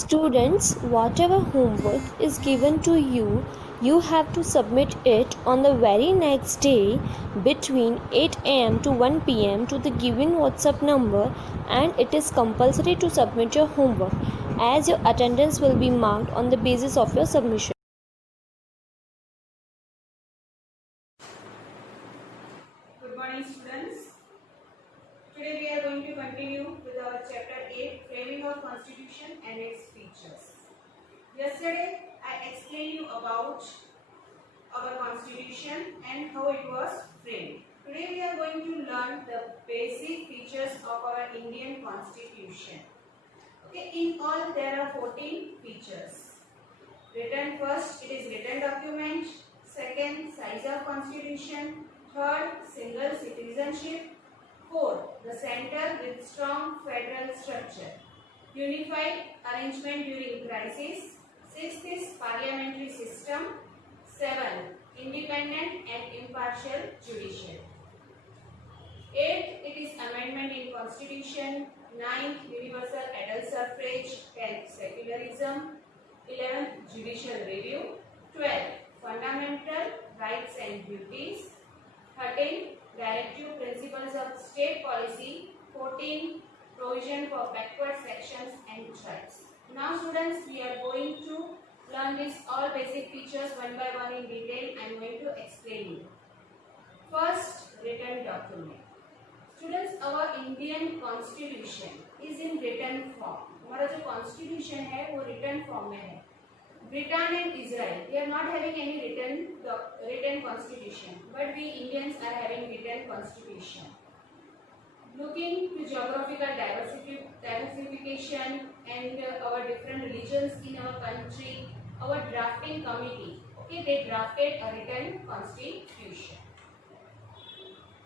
Students, whatever homework is given to you, you have to submit it on the very next day between 8 am to 1 pm to the given WhatsApp number, and it is compulsory to submit your homework as your attendance will be marked on the basis of your submission. Good morning, students. Today we are going to continue with our chapter 8, Framing of Constitution and its Features. Yesterday I explained you about our constitution and how it was framed. Today we are going to learn the basic features of our Indian constitution. Okay, in all there are 14 features. Written first, it is written document. Second, size of constitution. Third, single citizenship. Fourth, the center with strong federal structure. Unified arrangement during crisis. Sixth is parliamentary system. 7. Independent and impartial judiciary. 8. It is amendment in constitution. 9. Universal adult suffrage. 10. Secularism. 11. Judicial review. 12. Fundamental rights and duties. 13. Directive principles of state policy. 14. Provision for backward sections and tribes. Now students, we are going to learn these all basic features one by one in detail. I am going to explain you. First, written document. Students, our Indian constitution is in written form. हमारा जो constitution है वो written form में है. Britain and Israel, they are not having any written constitution, but we Indians are having written constitution. Looking to geographical diversification and our different religions in our country, our drafting committee, okay, they drafted a written constitution.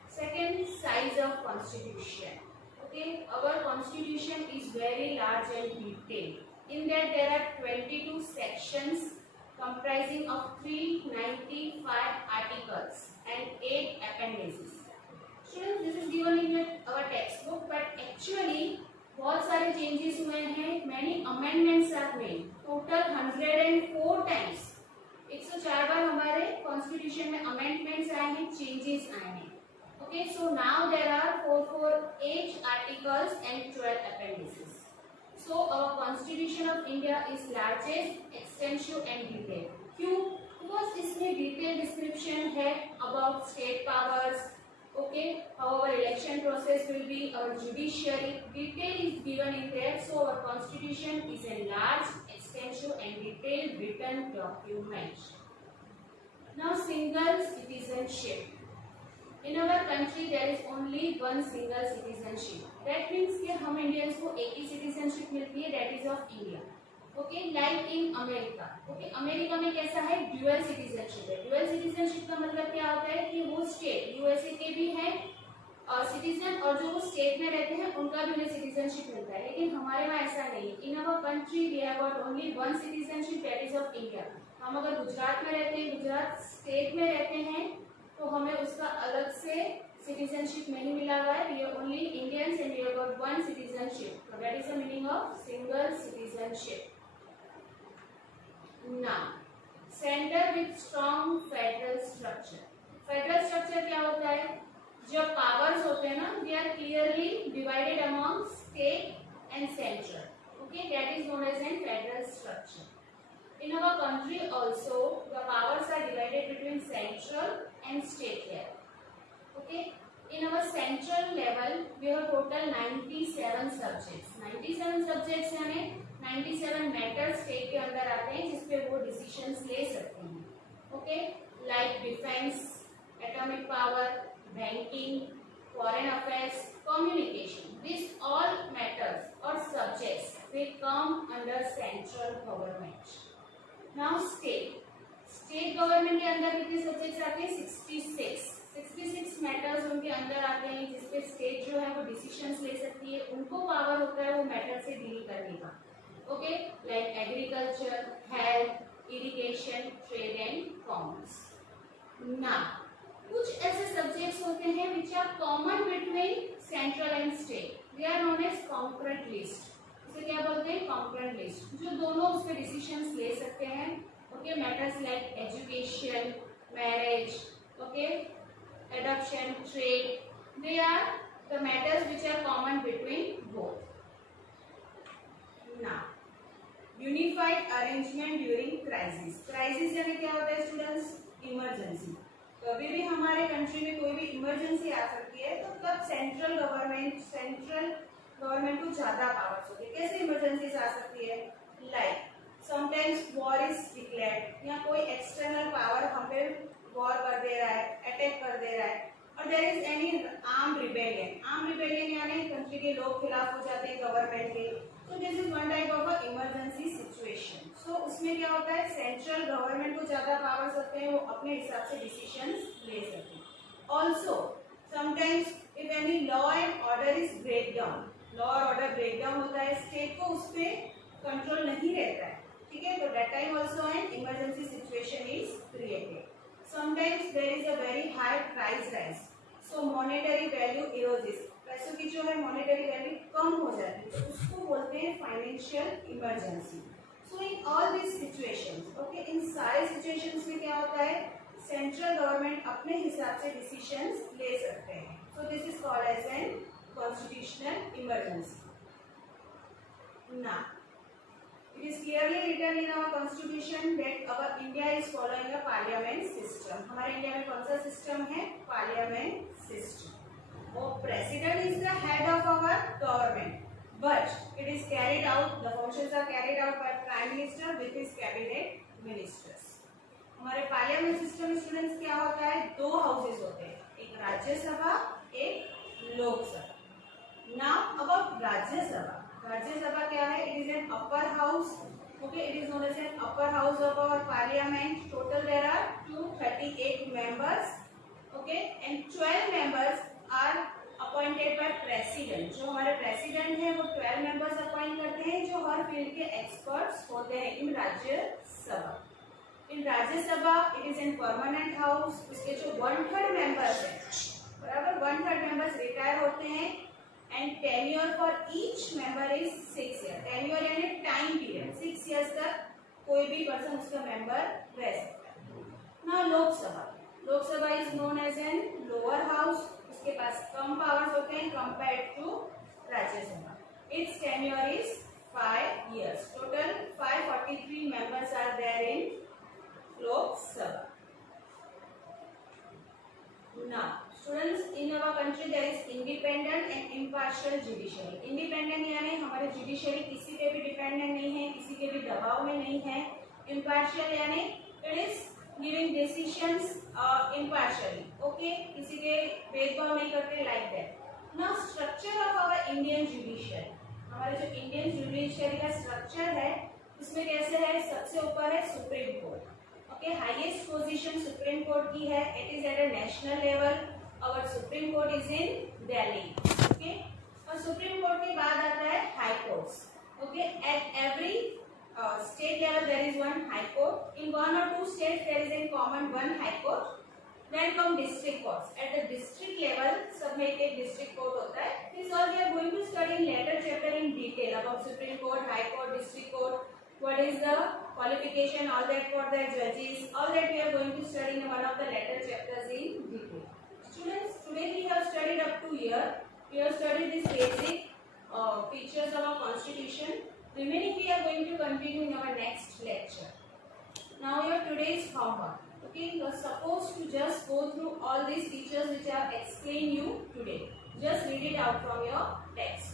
Second, size of constitution. Okay, our constitution is very large and detailed. In that there are 22 sections comprising of 395 articles and 8 appendices. Students, this is given in our textbook, but actually बहुत सारे changes हुए हैं. Many amendments are made. Total 104 times. 104 बार हमारे constitution में amendments आए हैं, changes आए हैं. Okay, so now there are 448 articles and 12 appendices. So our constitution of India is largest, extensive and detailed. क्यों? Because इसमें detailed description है about state powers. Okay, how our election process will be, our judiciary, detail is given in there. So our constitution is a large, extensive and detailed written document. Now single citizenship. In our country there is only one single citizenship. That means कि हम Indians को एक ही citizenship मिलती है, that is of India. Okay, like in America. Okay, America में कैसा है, dual citizenship है. Dual citizenship का मतलब क्या होता है कि वो state USA के भी है citizen और जो वो state में रहते हैं उनका भी उन्हें citizenship मिलता है. लेकिन हमारे वहाँ ऐसा नहीं है. In our country we have got only one citizenship, that is of India. हम अगर गुजरात में रहते हैं, गुजरात state में रहते हैं, तो हमें उसका अलग से citizenship नहीं मिला हुआ है. We are only Indians and we have got one citizenship. So that is the meaning of single citizenship. Now, center with strong federal structure. Federal structure क्या होता है? जो powers होते हैं ना, they are clearly divided among state and central. Okay, that is known as a federal structure. In our country also, the powers are divided between central and state level. Okay, in our central level, we have total 97 subjects. 97 subjects यानी 97 matters state के अंदर आते हैं जिसपे वो decisions ले सकते हैं. Okay, like defense, atomic power, banking, foreign affairs, communication. These all matters or subjects will come under central government. Now state government के अंदर कितने सब्जेक्ट्स आते हैं? 66 मैटर्स उनके अंदर आते हैं जिसपे स्टेट जो है वो डिसीजंस ले सकती है. उनको पावर होता है वो मैटर से डील करने का. Okay, like agriculture, health, irrigation, trade and commerce. ना कुछ ऐसे सब्जेक्ट्स होते हैं which are common between central and state. They are known as concurrent list. इसे क्या बोलते हैं, कॉन्करेंट लिस्ट, जो दोनों उस पर डिसीजंस ले सकते हैं। Okay, matters like education, marriage, okay, adoption, trade, they are the matters which are common between both. Now, unified arrangement during crisis. Crisis यानी क्या होता है स्टूडेंट्स, इमरजेंसी। कभी भी हमारे कंट्री में कोई भी इमरजेंसी आ सकती है, तो तब सेंट्रल गवर्नमेंट को ज्यादा पावर्स होती है। कैसे इमरजेंसीज आ सकती है, like sometimes war is declared, या कोई एक्सटर्नल पावर हम पे वॉर कर दे रहा है, अटैक कर दे रहा है, और there is any arm rebellion यानी कंट्री के लोग खिलाफ हो जाते हैं गवर्नमेंट के, तो this is one type of a emergency situation. So उसमें क्या होता है, सेंट्रल गवर्नमेंट को ज्यादा पावर्स होते हैं, वो अपने हिसाब से डिसीजंस ले सकते हैं। Also sometimes if any law and order is break down, law और ऑर्डर ब्रेक डाउन होता है, स्टेट को उस पर कंट्रोल नहीं रहता है, ठीक है, तो that time also an emergency situation is created. Sometimes there is a very high price rise, so monetary value erodes, पैसों की जो है monetary value कम हो जाती है, तो उसको बोलते हैं financial emergency. So in all these situations, okay, इन सारे situations में क्या होता है, central government अपने हिसाब से decisions ले सकते हैं, so this is called as an constitutional emergency. Now, it is clearly written in our constitution that our India is following a parliament system. हमारे इंडिया में कौन सा सिस्टम है, पार्लियामेंट सिस्टम। और president is the head of our government, but it is carried out, the functions are carried out by prime minister with his cabinet ministers. हमारे parliament system में students क्या होता है, दो हाउसेस होते हैं, एक राज्यसभा, एक लोकसभा। नाउ अबाउट राज्यसभा, राज्यसभा क्या है, it is an upper house, okay, it is known as an upper house of our parliament. Total there are 238 members, okay, and 12 members are appointed by president. जो हमारे प्रेसिडेंट हैं वो 12 मेंबर्स अपॉइंट करते हैं, जो हर field के experts होते हैं in Rajya Sabha. In Rajya Sabha it is an permanent house, इसके जो 1/3 मेंबर्स हैं, बराबर 1/3 मेंबर्स रिटायर होते हैं, and tenure for each member is 6 years. Tenure यानी टाइम पीरियड, 6 years तक कोई भी पर्सन उसका मेंबर रह सकता है। Now Lok Sabha is known as an lower house, उसके पास कम पावर्स होते हैं compared to Rajya Sabha. Its tenure is 5 years. Total 543 members are there in Lok Sabha. Now, students, in our country there is independent and impartial judiciary. Independent यानी हमारे judiciary किसी पे भी dependent नहीं है, किसी के भी दबाव में नहीं है। Impartial यानी it is giving decisions impartially. Okay, किसी के भेदभाव नहीं करते, like that. Now, structure of our Indian judiciary. हमारे जो Indian judiciary का structure है, उसमें कैसे है, सबसे ऊपर है supreme court. Okay, highest position supreme court की है, it is at a national level, और supreme court is in Delhi. Okay, और सुप्रीम कोर्ट के बाद आता है high courts. Okay, at every state level there is one high court, in 1 or 2 states there is a common one high court. Then come district courts. At the district level, सब में एक district court होता है। This all we are going to study in later chapter in detail about Supreme Court, High Court, District Court. What is the qualification, all that for the judges, all that we are going to study in one of the later chapters in detail. Students, today we have studied up to here. We have studied these basic features of our constitution. Remaining we are going to continue in our next lecture. Now your today's homework. Okay, you are supposed to just go through all these features which I have explained you today. Just read it out from your text.